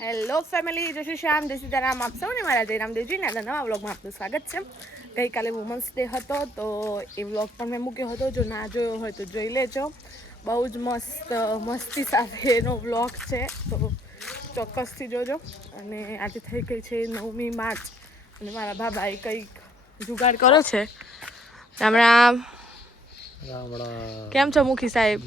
Hello family, જય શ્રી શ્યામ, જય સીતારામ. આપ સૌને મારા જયરામદેવજીના નવા વ્લોગમાં આપનું સ્વાગત છે. ગઈકાલે વુમન્સ ડે હતો તો એ વ્લોગ પણ મેં મૂક્યો હતો. જો ના જોયો હોય તો જોઈ લેજો. બહુ જ મસ્તી સાથે એનો વ્લોગ છે, તો ચોક્કસથી જોજો. અને આજે થઈ ગઈ છે 9મી માર્ચ અને મારા બાબાએ કંઈક જુગાડ કર્યો છે. રામ કેમ છો મુખી સાહેબ?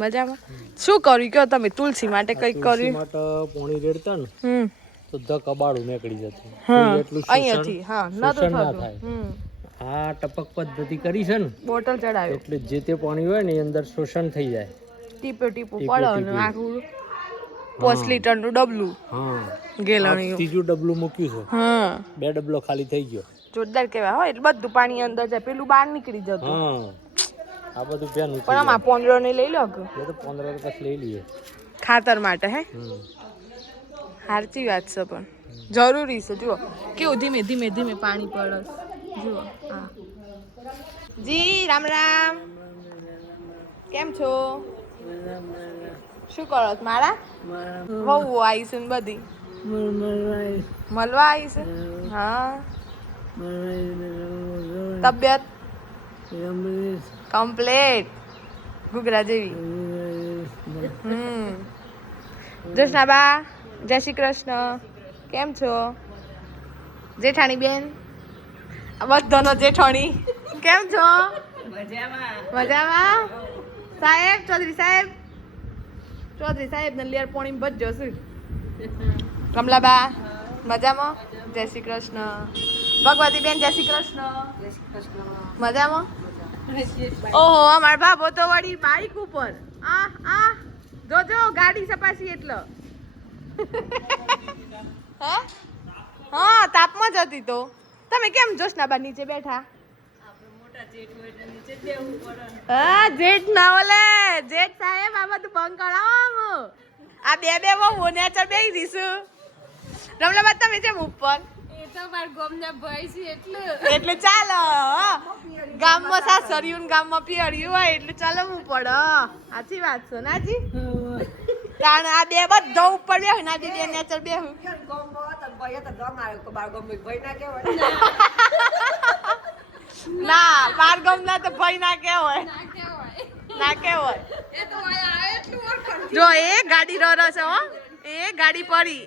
મજામાં. શું કર્યું કયો તમે? તુલસી માટે કંઈક કર્યું? માટે પોણી રેડતા ને તો ધ કબાડું નીકળી જતું. અહીંયાથી નતું થતું. આ ટપક પદ્ધતિ કરી છે ને, બોટલ ચડાવ્યો એટલે જે તે પાણી હોય ને એ અંદર શોષણ થઈ જાય. ટીપે પડે ને આખું 5 લીટરનું ડબલું. ગેલણિયું ત્રીજું ડબલું મૂક્યું છે. 2 ડબલો ખાલી થઈ ગયો. જોરદાર કહેવાય. હોય એટલે બધું પાણી અંદર જાય, પેલું બહાર નીકળી જતું. આ બધું પેન પણ આમાં 15 ને લઈ લો કે તો 15 રૂપિયા લઈ લઈએ ખાતર માટે. હે, સાચી વાત છે, પણ જરૂરી છે. જુઓ કેવું ધીમે ધીમે ધીમે પાણી પડે. જુઓ હા જી. રામ રામ. કેમ છો? શું કરો મારા બહુ આવી છે ને બધી મળવા આવી છે. હા, તબિયત કમ્પ્લેટ ઘૂઘરા જેવી. જશનાબા, જય શ્રી કૃષ્ણ. કેમ છો જેઠાણી બેન? બધાનો જેઠાણી. કેમ છો? મજામાં. સાહેબ, ચૌધરી સાહેબ ને લેર પોણી બચજો છું. કમલાબા મજામાં? જય શ્રી કૃષ્ણ. ભગવતી બેન જય શ્રી કૃષ્ણ. મજામાં. ઓહો, અમાર બાબો તો વળી બાઈક ઉપર. જોજો ગાડી સપાસી એટલે. હા, તાપમાં જ હતી. તો તમે કેમ જોશનાબા નીચે બેઠા? જેઠ ના ઓલે જેઠ સાહેબ આ બધું બંધ કરાવો. આ બે બહુ નેચર બેહી દીશું. રમલાબા તમે જેમ ઉપર એટલે ચાલો. ગામમાં સાસરિયું ને ગામમાં પિયરિયું હોય એટલે ચાલવું પડે. સાચી વાત છે નાજી. કારણ આ બે બધા ઉપર બેહું ના બે નેચર બેહું. ના, બાર ગમના તો ભાઈ ના કહેવાય. જો એ ગાડી રસ છે. હો, એ ગાડી પડી.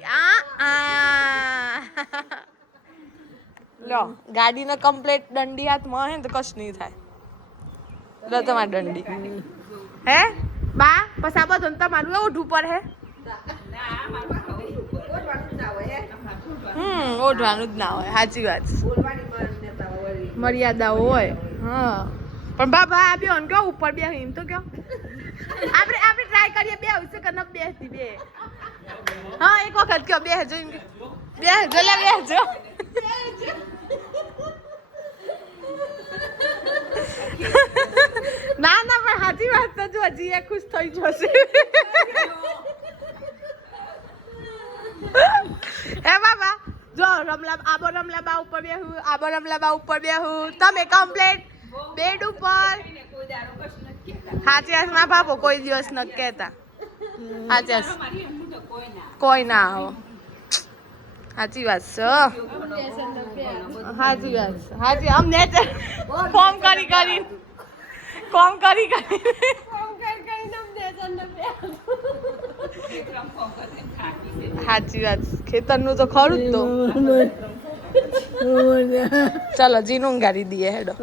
લો, ગાડીનો કમ્પ્લેટ દંડી હાથમાં હે તો કશ નહીં થાય. લો તમારી દંડી. હે બા પછી આ બધું તમારું એવું ઉપર હે. ઓઢવાનું જ ના હોય. સાચી વાત. મર્યાદાઓ હોય. હા, પણ બાબા આ બેન કયો ઉપર બે એમ તો કયો. આપણે ટ્રાય કરીએ બે આવશે કે ન બેસતી બે. હા, એક વખત કયો બે જો બેસજો. ના પણ સાચી વાત તો જો હજી એ ખુશ થઈ જશે. હે બાબા જો રમલાબા ઉપર બેહું. તમે કમ્પ્લેટ બેડ ઉપર. સાચી વાત ના બાપો કોઈ દિવસ ન કહેતા. સાચી કોઈ ના આવો. સાચી વાત છે. સાચી અમને ફોર્મ કરી સાચી વાત. ખેતરનું તો ખરું જ. તો ચાલો જીનું ગાડી દઈએ હેડો.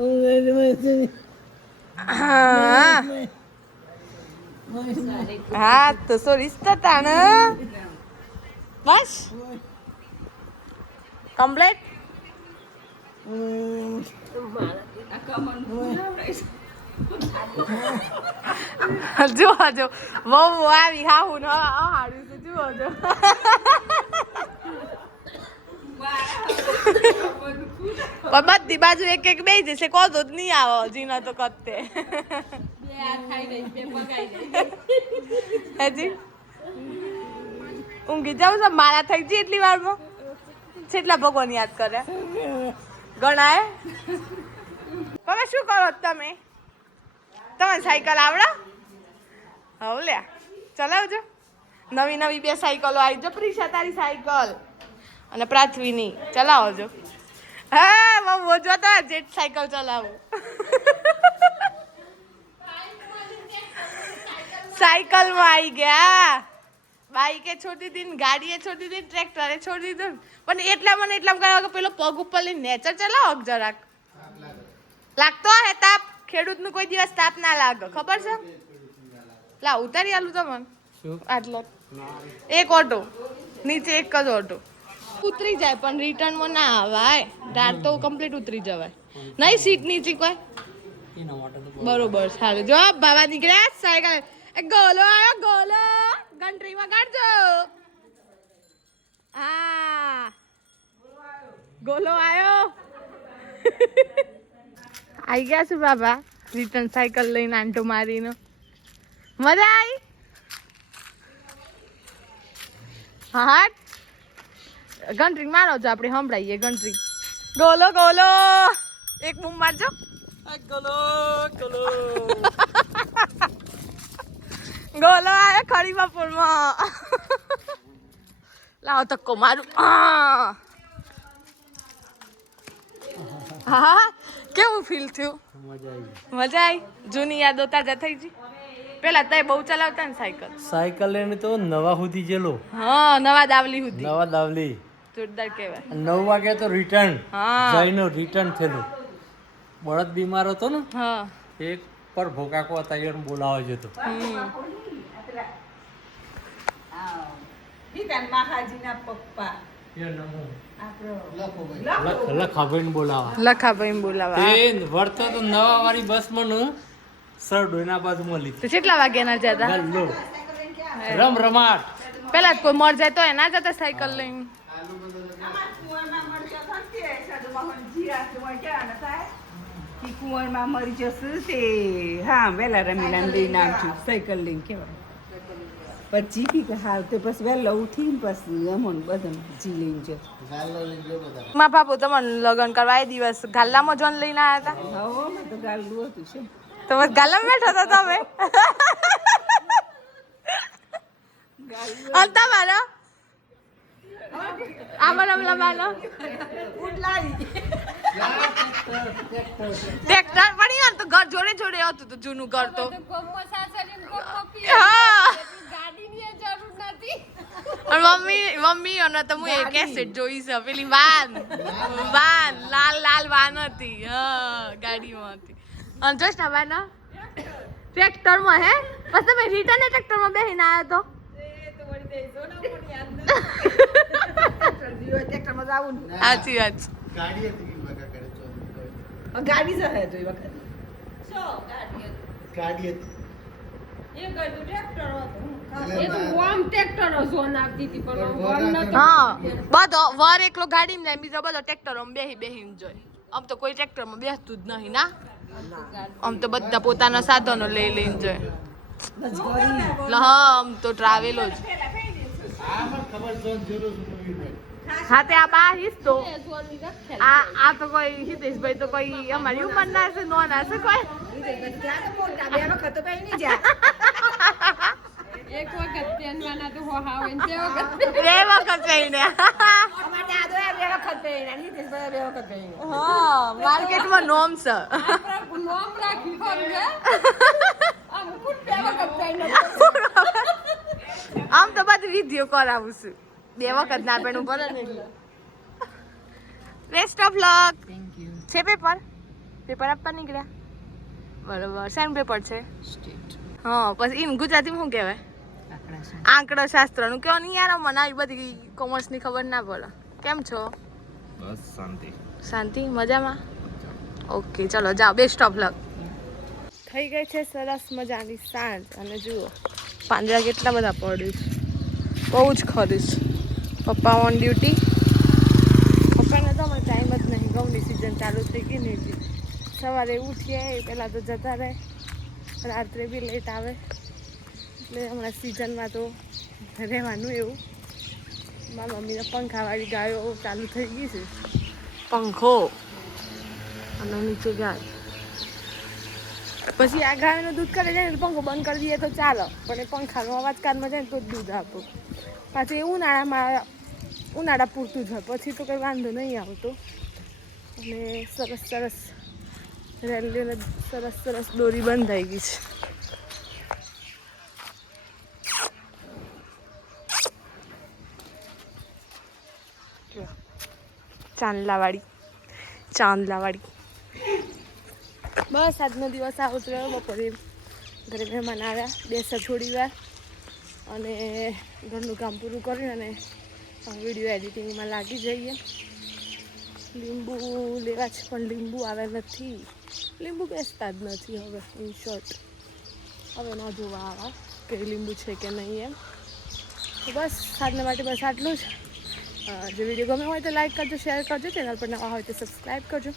હા તો સો રિશ્તા તાણ બસ કમ્પ્લેટ. જો બહુ આવી હાહું હારું છે. જુઓ જો બધી બાજુ એક બે જશે. કોદો જ નહીં આવો જીના તો કતે. હેજી ઊંઘી જાઉં છે. મારા થઈ ગઈ એટલી વારમાં. કેટલા ભગવાન યાદ કરે ગણાય. તમે શું કરો તમે સાયકલ આવડે? હવે લ્યા ચલાવજો. નવી નવી 2 સાયકલો આવી જો પ્રિશા તારી સાયકલ અને પૃથ્વીની ચલાવો જો હા મમ્મી બોજો તો જેટ સાયકલ ચલાવું साइकिल में आई गया बाइके छोड़ी दी गाड़ीए छोड़ी दी ट्रेक्टरे छोड़ी दी पण એટલા મને એટલા કરાવ કે પેલો પગ ઉપર લઈને નેચર ચલાવો જરાક લાગતો હે તાપ ખેડૂતનું કોઈ દિવસ તાપ ના લાગે ખબર છે લા ઉતારી આલું તમને આટલો એક ઓટો નીચે એક જ ઓટો ઉતરી જાય પણ રિટર્ન માં ના આવાય ડાળ તો કમ્પ્લીટ ઉતરી જવાય નહીં સીટ નીચે કોઈ બરોબર સારું જો બાબા નીકળ્યા સાયકલ ગોલો આવ્યો ગોલો ગંટરીમાં કાઢજો હા ગોલો આવ્યો આવી ગયા છે બાબા રિટર્ન સાયકલ લઈને આંટો મારીને મજા આવી હા ઘંટરી મારો છો આપણે સંભળાઈએ ઘંટરી ગોલો ગોલો એક બૂમ મારજો ગોલો ગોલો ગોલો આયો ખરી બપોરમાં લાવો ધક્કો મારું હા કેવું ફીલ થયું મજા આવી જૂની યાદો તાજા થઈ ગઈ પેલા તય બહુ ચલાવતા ને સાયકલ લઈને તો નવા સુધી જેલો હા નવા દાવલી સુધી નવા દાવલી જોરદાર કહેવાય 9 વાગે તો રિટર્ન હા જઈને રિટર્ન થયેલું બળદ બીમાર હતો ને હા એક પર ભોકાકો તૈયાર બોલાવા જતો લખાભાઈ બોલાવા વર્તો તો નવા વાળી બસ માં સર ડોયના બાજુમાં લીધી કેટલા વાગ્યાના જતા રમાટ પેલા જ કોઈ મર જાય તો એના જતા સાયકલ લઈને કુંવરમાં મરી જશે તે હા વહેલા રમીલાને લઈને આવજો સાયકલ લઈને કેવા પછી કે હાલ તો પછી વહેલા ઉઠીને પછી અમોને બધાને જી લઈને જશે માં બાપુ તમને લગ્ન કરવા એ દિવસ ગાલ્લામાં જોન લઈને આવ્યા હતા હા મેં તો ગાલું હતું છે તો બસ ગાલ્લામાં બેઠા હતા તમે અંતા મારો આમાં રમલા મારો ટ્રેક્ટર પડી યાર તો ઘર જોડે જોડે હતું તો જૂનું ઘર તો મમ્મી અને તો હું એક કેસેટ જોઈ છે પેલી વાન લાલ લાલ વાન હતી હા ગાડીમાં હતી અને જોશ ના વાન ટ્રેક્ટરમાં હે પછી તમે રિટર્ન ટ્રેક્ટરમાં બેસીને આવ્યો તો સાચી વાત ગાડી જશે તો એ વખત હા બધો વર એકલો ગાડીમાં જાય બીજો બધો ટ્રેક્ટરમાં બેહીને જોઈ આમ તો કોઈ ટ્રેક્ટરમાં બેસતું જ નહીં ના આમ તો બધા પોતાના સાધનો લઈને જાય હા આમ તો ટ્રાવેલો જ હા તે આ બા હિસ તો આ તો કોઈ હિતેશભાઈ તો કોઈ અમારી ઉંમર ના છે નો ના છે કોઈ એક વખત પહેરવાના તો હોય ને તે વખત બે વખત પહેરીને હા માર્કેટમાં નોમ છે નોમ રાખી ખબર આમ કુટ બે વખત પહેરીને આમ તો બધી વિધિઓ કરાવું છું બે વખત ના પેનું પડે ને એટલે બેસ્ટ ઓફ લક છે પેપર આપવા નીકળ્યા બરોબર શેનું પેપર છે હા પછી એમ ગુજરાતીમાં શું કહેવાય આંકડા શાસ્ત્રનું કયો નહીં યાર મને આવી બધી કોમર્સની ખબર ના પડે કેમ છો બસ શાંતિ શાંતિ મજામાં ઓકે ચલો જાઓ બેસ્ટ ઓફ લક થઈ ગઈ છે સરસ મજાની સાંજ અને જુઓ પાંદડા કેટલા બધા પડ્યું બહુ જ ખરીશ પપ્પા ઓન ડ્યુટી પપ્પાને તો મને ટાઈમ જ નહીં ઘઉંની સિઝન ચાલુ થઈ ગઈ ને એટલે સવારે ઉઠીએ પહેલાં તો જતા રહે રાત્રે બી લેટ આવે એટલે હમણાં સિઝનમાં તો રહેવાનું એવું મારા મમ્મીને પંખાવાળી ગાયો ચાલુ થઈ ગઈ છે પંખો અને નીચે ગાય પછી આ ગાયનું દૂધ કરે જાય ને પંખો બંધ કરી દઈએ તો ચાલે, પણ એ પંખાનો અવાજ કાનમાં જાય ને તો જ દૂધ આપો. પાછું એ ઉનાળા પૂરતું જ હોય, પછી તો કંઈ વાંધો નહીં આવતો. અને સરસ સરસ રેલીઓને સરસ સરસ દોરી બંધ થઈ ગઈ છે. ચાંદલાવાડી બસ આજનો દિવસ આવો જ રહ્યો. બપોરે ઘરે મહેમાન આવ્યા, બેસા થોડી વાર અને ઘરનું કામ પૂરું કરીને અને વિડીયો એડિટિંગમાં લાગી જઈએ. લીંબુ લેવા છે પણ લીંબુ આવ્યા નથી, લીંબુ બેસતા જ નથી હવે. ઇન શોર્ટ હવે ન જોવા આવા કે લીંબુ છે કે નહીં એમ. તો બસ આજના માટે બસ આટલું જ. જો વિડીયો ગમે હોય તો લાઈક કરજો, શેર કરજો, ચેનલ પર નવા હોય તો સબસ્ક્રાઈબ કરજો.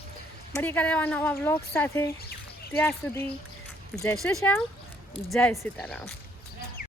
મળીએ કાલે આવા નવા વ્લોગ સાથે. ત્યાં સુધી જય શ્રી શ્યામ, જય સીતારામ.